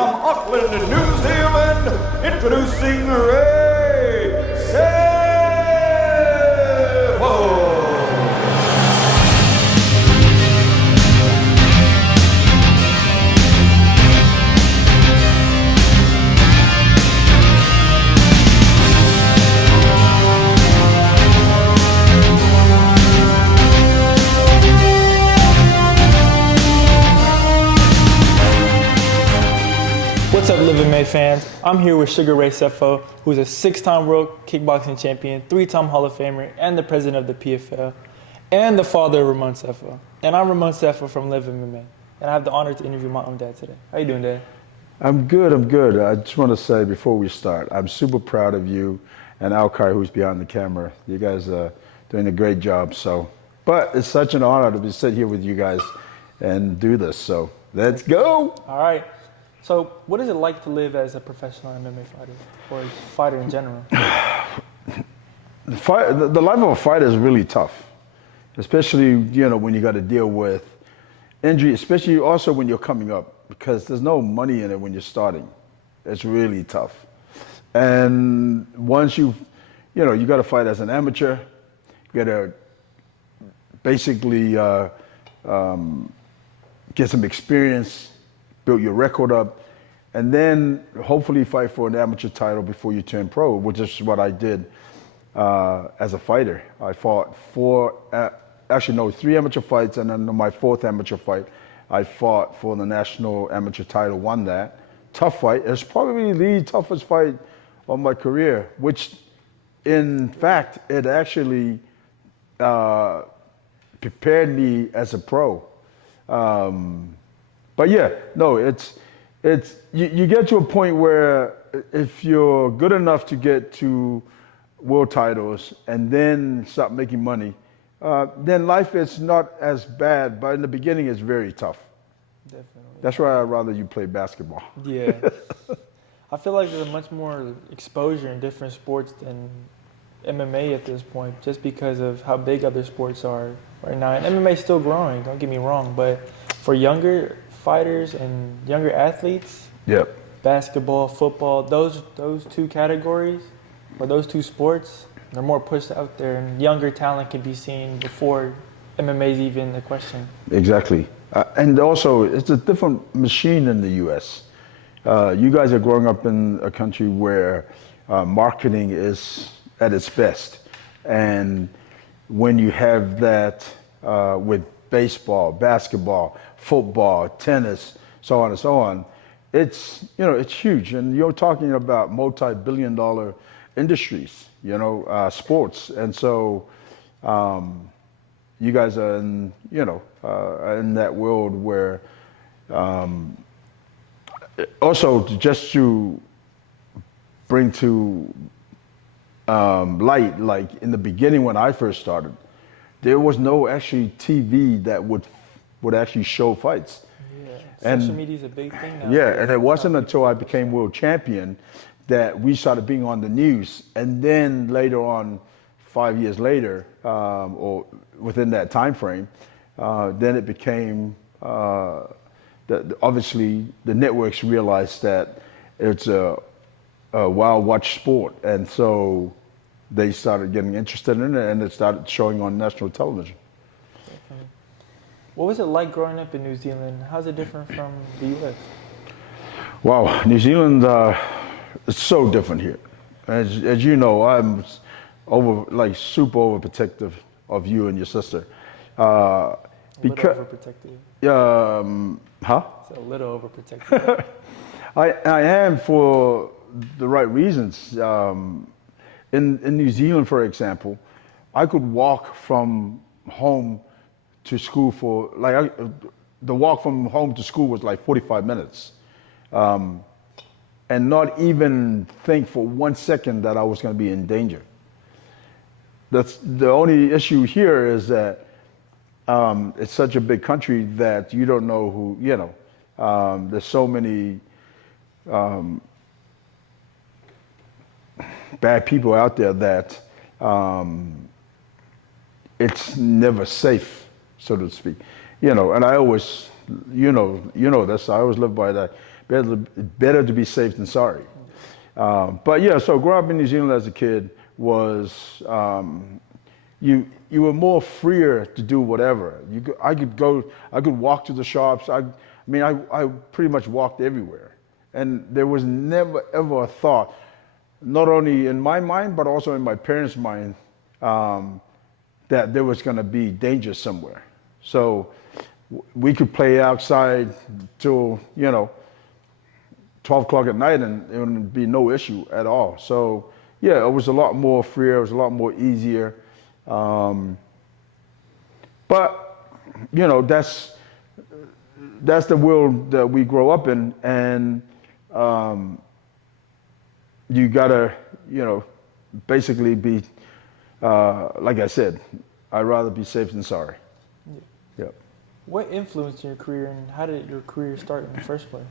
from Auckland, New Zealand, introducing Ray Sefo. What's up, Liv MMA fans? I'm here with Sugar Ray Sefo, who's a 6-time world kickboxing champion, 3-time Hall of Famer, and the president of the PFL, and the father of Ramon Sefo. And I'm Ramon Sefo from Liv MMA, and I have the honor to interview my own dad today. How you doing, Dad? I'm good. I just want to say before we start, I'm super proud of you and Alkai, who's behind the camera. You guys are doing a great job. But it's such an honor to be sitting here with you guys and do this. So let's go. All right. So what is it like to live as a professional MMA fighter, or a fighter in general? The life of a fighter is really tough, especially when you got to deal with injury, especially also when you're coming up, because there's no money in it when you're starting. It's really tough. And once you got to fight as an amateur, you got to basically get some experience, build your record up, and then hopefully fight for an amateur title before you turn pro, which is what I did as a fighter. I fought 3 amateur fights, and then my 4th amateur fight, I fought for the national amateur title, won that. Tough fight. It's probably the toughest fight of my career, which in fact, it actually prepared me as a pro. But yeah, no, you get to a point where if you're good enough to get to world titles and then start making money, then life is not as bad, but in the beginning it's very tough. Definitely. That's why I'd rather you play basketball. Yeah. I feel like there's much more exposure in different sports than MMA at this point, just because of how big other sports are right now. And MMA is still growing, don't get me wrong, but for younger fighters and younger athletes, yep, basketball, football, those 2 categories, or those 2 sports, they're more pushed out there, and younger talent can be seen before MMA is even a question. Exactly. And also, it's a different machine in the U.S. You guys are growing up in a country where marketing is at its best. And when you have that with baseball, basketball, football, tennis, so on and so on, it's huge. And you're talking about multi-billion-dollar industries, sports. And so you guys are in that world where also just to bring to light, like in the beginning when I first started, there was no actually TV that would actually show fights. Yeah, social media is a big thing now. Yeah, and it wasn't until I became world champion that we started being on the news. And then later on, 5 years later, or within that time frame, then it became, obviously the networks realized that it's a well-watched sport. And so they started getting interested in it, and it started showing on national television. Definitely. What was it like growing up in New Zealand? How's it different from the U.S.? Wow, New Zealand is so different here. As you know, I'm super overprotective of you and your sister. A little overprotective. Huh? It's a little overprotective. I am for the right reasons. In New Zealand, for example, I could walk from home to school the walk from home to school was like 45 minutes. And not even think for 1 second that I was going to be in danger. That's the only issue here is that it's such a big country that you don't know who, there's so many bad people out there that it's never safe, so to speak. And I always, this, I always live by that. better to be safe than sorry. But yeah, so growing up in New Zealand as a kid was you were more freer to do whatever. I could walk to the shops. I pretty much walked everywhere, and there was never ever a thought, not only in my mind but also in my parents' mind, that there was going to be danger somewhere. So we could play outside till 12 o'clock at night, and it would be no issue at all. So yeah, it was a lot more freer. It was a lot more easier. But that's the world that we grow up in, and you gotta basically be like I said, I'd rather be safe than sorry. Yeah. What influenced your career, and how did your career start in the first place?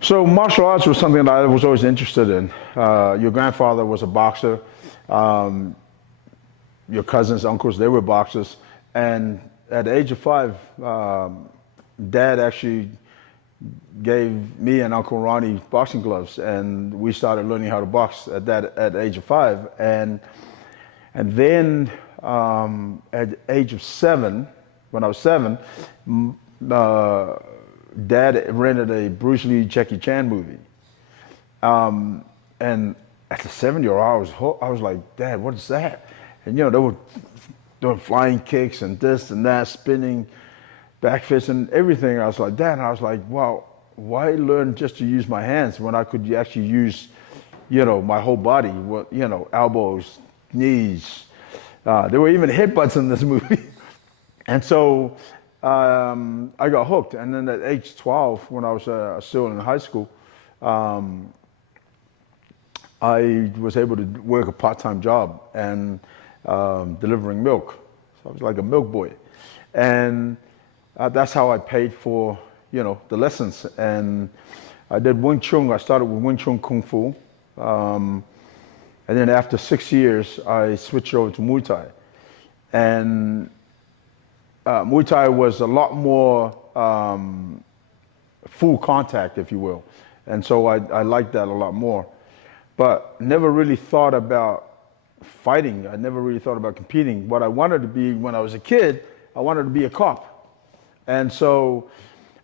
So martial arts was something that I was always interested in. Your grandfather was a boxer. Your cousins, uncles, they were boxers. And at the age of 5, Dad actually gave me and Uncle Ronnie boxing gloves, and we started learning how to box at the age of 5. And then at the age of 7, when I was 7, Dad rented a Bruce Lee, Jackie Chan movie. And as a 7-year-old, I was like, Dad, what is that? And they were doing flying kicks and this and that, spinning, back fists and everything. I was like, Dad, and I was like, wow, why learn just to use my hands when I could actually use, my whole body, elbows, knees. There were even headbutts in this movie. And so I got hooked. And then at age 12, when I was still in high school, I was able to work a part-time job and delivering milk. So I was like a milk boy. And that's how I paid for, the lessons. And I did Wing Chun. I started with Wing Chun Kung Fu. And then after 6 years, I switched over to Muay Thai. And Muay Thai was a lot more full contact, if you will. And so I liked that a lot more. But never really thought about fighting. I never really thought about competing. What I wanted to be when I was a kid, I wanted to be a cop. And so,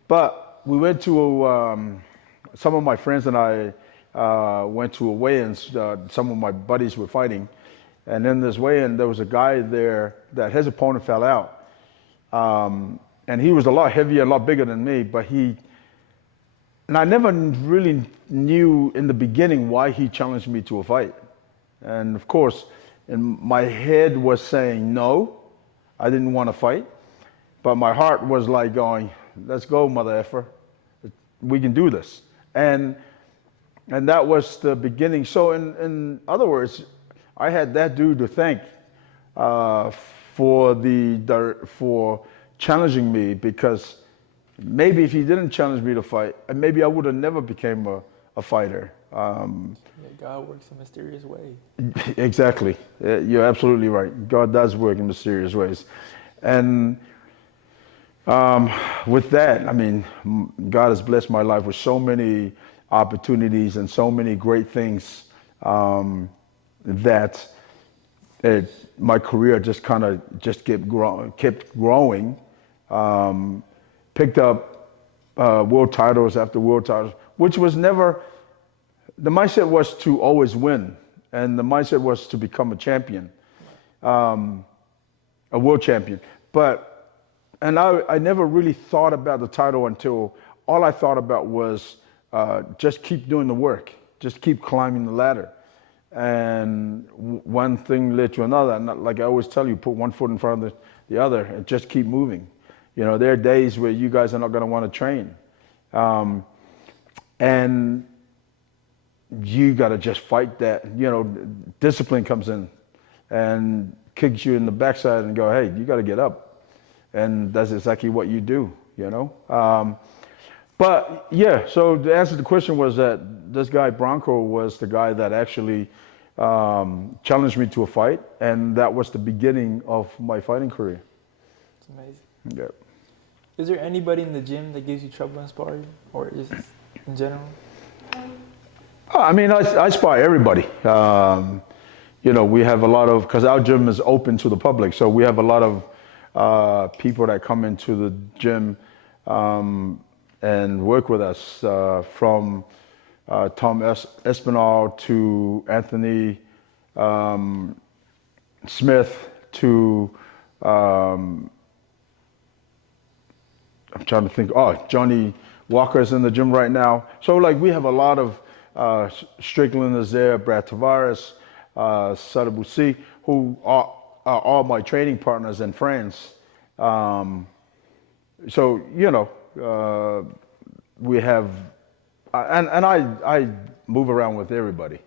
but we went to, some of my friends and I went to a weigh-in. Some of my buddies were fighting. And in this weigh-in, there was a guy there that his opponent fell out. And he was a lot heavier, a lot bigger than me, and I never really knew in the beginning why he challenged me to a fight. And of course, in my head was saying no, I didn't want to fight, but my heart was like going, let's go, mother effer, we can do this. And that was the beginning. So in other words, I had that dude to thank for challenging me, because maybe if he didn't challenge me to fight, maybe I would have never became a fighter. God works in mysterious ways. Exactly. You're absolutely right. God does work in mysterious ways. And with that, God has blessed my life with so many opportunities and so many great things that my career just kept growing. Picked up world titles after world titles, which was never, the mindset was to always win, and the mindset was to become a champion, a world champion. And I never really thought about the title until all I thought about was just keep doing the work, just keep climbing the ladder. And one thing led to another, and like I always tell you, put one foot in front of the other and just keep moving. There are days where you guys are not going to want to train. And you got to just fight that. Discipline comes in and kicks you in the backside and go, hey, you got to get up. And that's exactly what you do, But yeah, so the answer to the question was that this guy, Bronco, was the guy that actually challenged me to a fight. And that was the beginning of my fighting career. It's amazing. Yeah. Is there anybody in the gym that gives you trouble in sparring, or just in general? I mean, I spar everybody. You know, we have a lot of, because our gym is open to the public, so we have a lot of people that come into the gym and work with us, from Tom Espinal to Anthony Smith to, I'm trying to think, Johnny Walker's in the gym right now. So like we have a lot of Strickland is there, Brad Tavares, Sadabusi, who are all my training partners and friends. So, you know, we have, and I move around with everybody.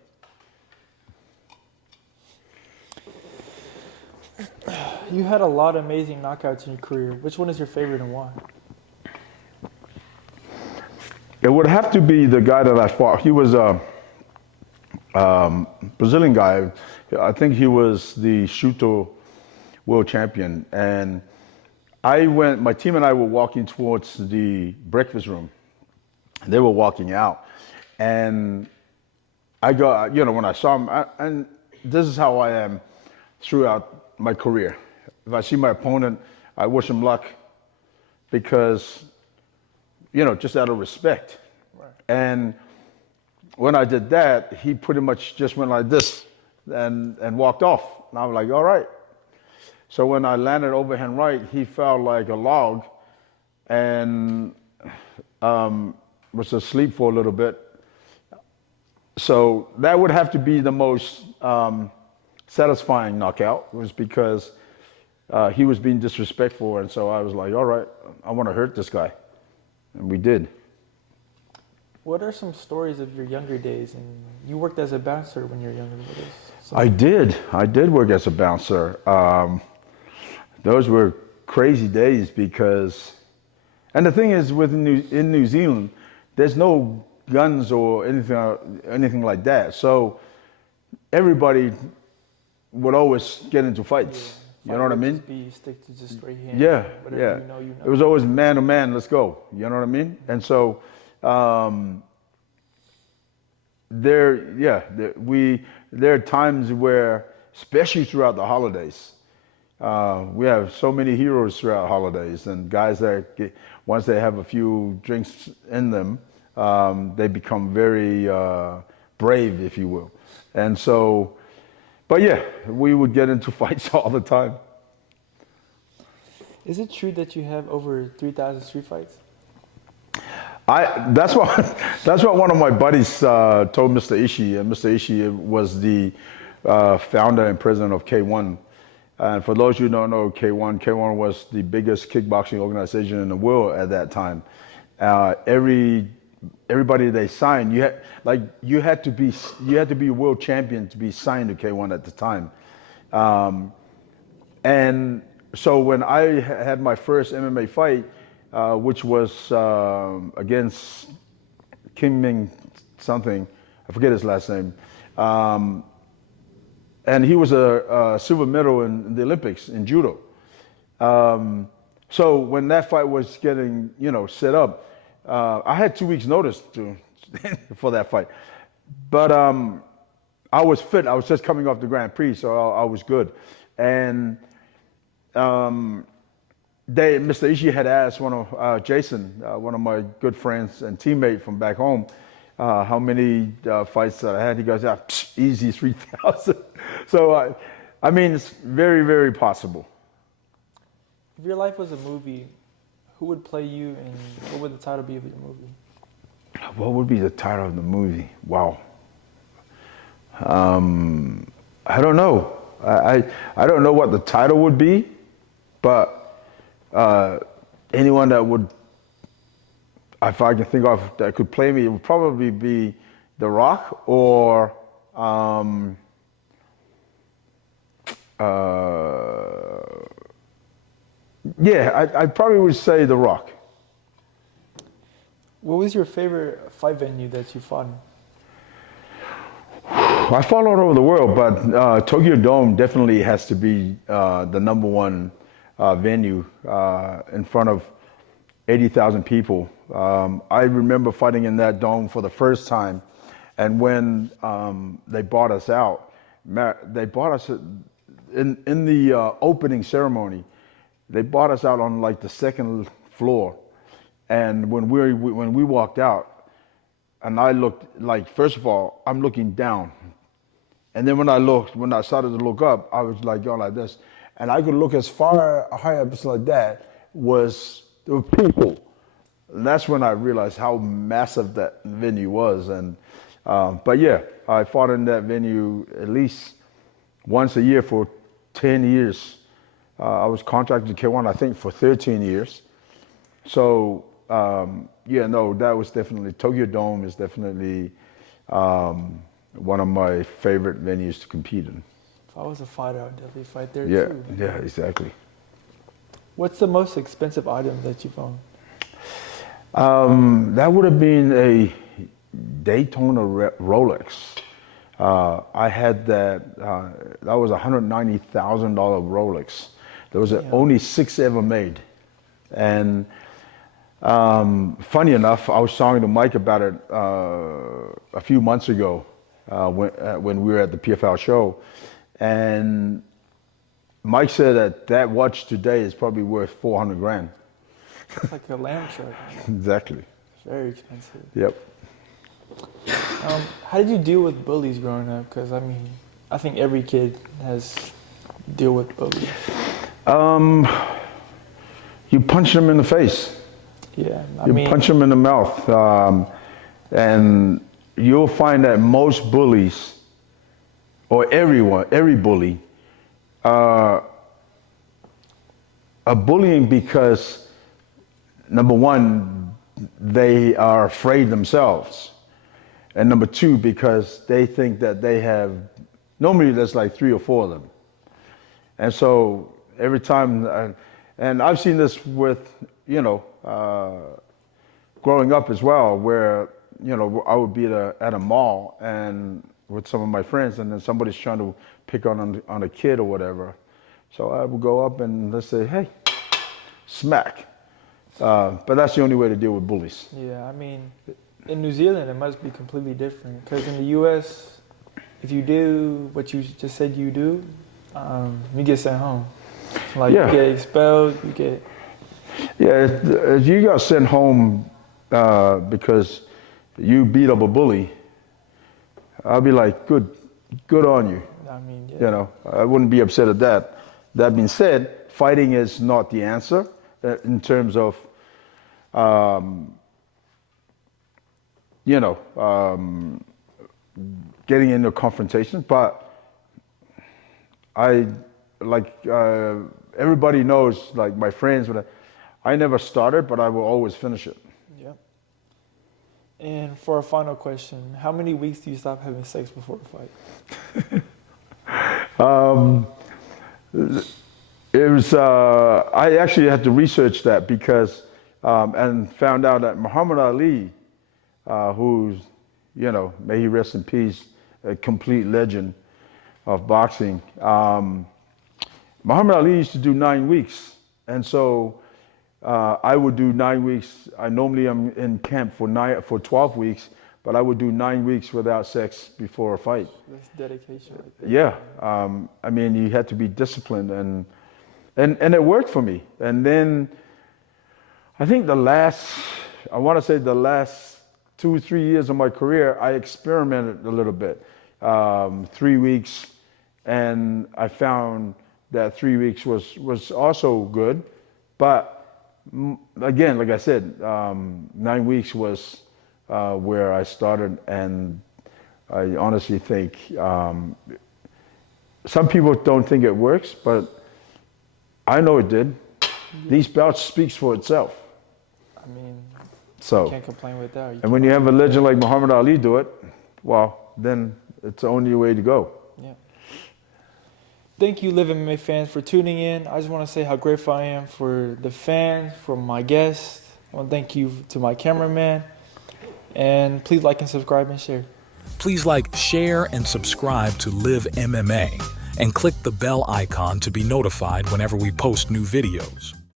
You had a lot of amazing knockouts in your career. Which one is your favorite and why? It would have to be the guy that I fought. He was a Brazilian guy. I think he was the Shooto world champion. And my team and I were walking towards the breakfast room. They were walking out. And I got, you know, when I saw him, and this is how I am throughout my career. If I see my opponent, I wish him luck because, you know, just out of respect. Right. And when I did that, he pretty much just went like this and walked off. And I was like, all right. So when I landed overhand right, he fell like a log and was asleep for a little bit. So that would have to be the most satisfying knockout, was because he was being disrespectful. And so I was like, all right, I want to hurt this guy. And we did. What are some stories of your younger days? And you worked as a bouncer when you were younger. So. I did work as a bouncer. Those were crazy days because, and the thing is, in New Zealand, there's no guns or anything like that. So everybody would always get into fights. Yeah. You know what I mean? Stick to just straight hand. Yeah, whatever yeah. You know. It was always man to man. Let's go. You know what I mean? And so there are times where, especially throughout the holidays, we have so many heroes throughout holidays, and guys that once they have a few drinks in them, they become very brave, if you will. And so, but yeah, we would get into fights all the time. Is it true that you have over 3,000 street fights? That's what one of my buddies told Mr. Ishii, and Mr. Ishii was the founder and president of K1. And for those who don't know K1 was the biggest kickboxing organization in the world at that time. Everybody they signed, you had to be a world champion to be signed to K1 at the time. And so when I had my first MMA fight, which was against Kim Ming something, I forget his last name, and he was a silver medal in the Olympics in judo. So when that fight was getting, set up, I had 2 weeks notice for that fight. But I was fit. I was just coming off the Grand Prix, so I was good. And Mr. Ishii had asked Jason, one of my good friends and teammate from back home, how many fights that I had. He goes, easy 3,000. So, I mean, it's very, very possible. If your life was a movie, who would play you, and what would the title be of your movie? What would be the title of the movie? Wow. I don't know. I don't know what the title would be, but anyone that would, if I can think of, that could play me, it would probably be The Rock or I probably would say The Rock. What was your favorite fight venue that you fought in? I fought all over the world, but Tokyo Dome definitely has to be the number one venue in front of 80,000 people. I remember fighting in that dome for the first time, and when they brought us out, they brought us in the opening ceremony. They brought us out on like the second floor, and when we walked out, and I looked, like, first of all, I'm looking down, and then when I started to look up, I was like going like this, and I could look as far high up as like that. There were people. And that's when I realized how massive that venue was. And but yeah, I fought in that venue at least once a year for 10 years. I was contracted to K1, I think, for 13 years. So yeah, no, that was definitely, Tokyo Dome is definitely one of my favorite venues to compete in. If I was a fighter, I'd definitely fight there Yeah, too. yeah, exactly. What's the most expensive item that you've owned? That would have been a Daytona Rolex. I had that. That was a $190,000 Rolex. There was only 6 ever made. And funny enough, I was talking to Mike about it a few months ago when we were at the PFL show, and Mike said that watch today is probably worth 400 grand. It's like a lamb truck. Exactly. It's very expensive. Yep. How did you deal with bullies growing up? Because I mean, I think every kid has deal with bullies. You punch them in the face. Yeah, You punch them in the mouth, and you'll find that most bullies, or every bully, are bullying because, number one, they are afraid themselves, and number two, because they think that they have. Normally, there's like 3 or 4 of them, and so every time, and I've seen this with, growing up as well, where, I would be at a mall and with some of my friends, and then somebody's trying to pick on a kid or whatever. So I would go up and let's say, hey, smack. But that's the only way to deal with bullies. Yeah, I mean, in New Zealand, it must be completely different. Because in the U.S., if you do what you just said you do, you get sent home. Like, you get expelled, you get... Yeah, if you got sent home because you beat up a bully, I'll be like, good on you. I mean, yeah. I wouldn't be upset at that. That being said, fighting is not the answer in terms of, getting into confrontation. But everybody knows, like my friends, I never started, but I will always finish it. Yep. And for a final question, how many weeks do you stop having sex before a fight? It was, I actually had to research that because, and found out that Muhammad Ali, who's, may he rest in peace, a complete legend of boxing. Muhammad Ali used to do 9 weeks. And so I would do 9 weeks. I normally am in camp for 12 weeks, but I would do 9 weeks without sex before a fight. That's dedication. Yeah. I mean, you had to be disciplined, and it worked for me. And then I think the last 2 or 3 years of my career, I experimented a little bit. 3 weeks, and I found that 3 weeks was also good. But again, like I said, 9 weeks was where I started, and I honestly think some people don't think it works, but I know it did. Yeah. These bouts speaks for itself. I mean, so you can't complain with that. And when you have a legend like Muhammad Ali do it, well, then it's the only way to go. Yeah. Thank you, Liv MMA fans, for tuning in. I just want to say how grateful I am for the fans, for my guests. I want to thank you to my cameraman. And please like and subscribe and share. Please like, share, and subscribe to Liv MMA, and click the bell icon to be notified whenever we post new videos.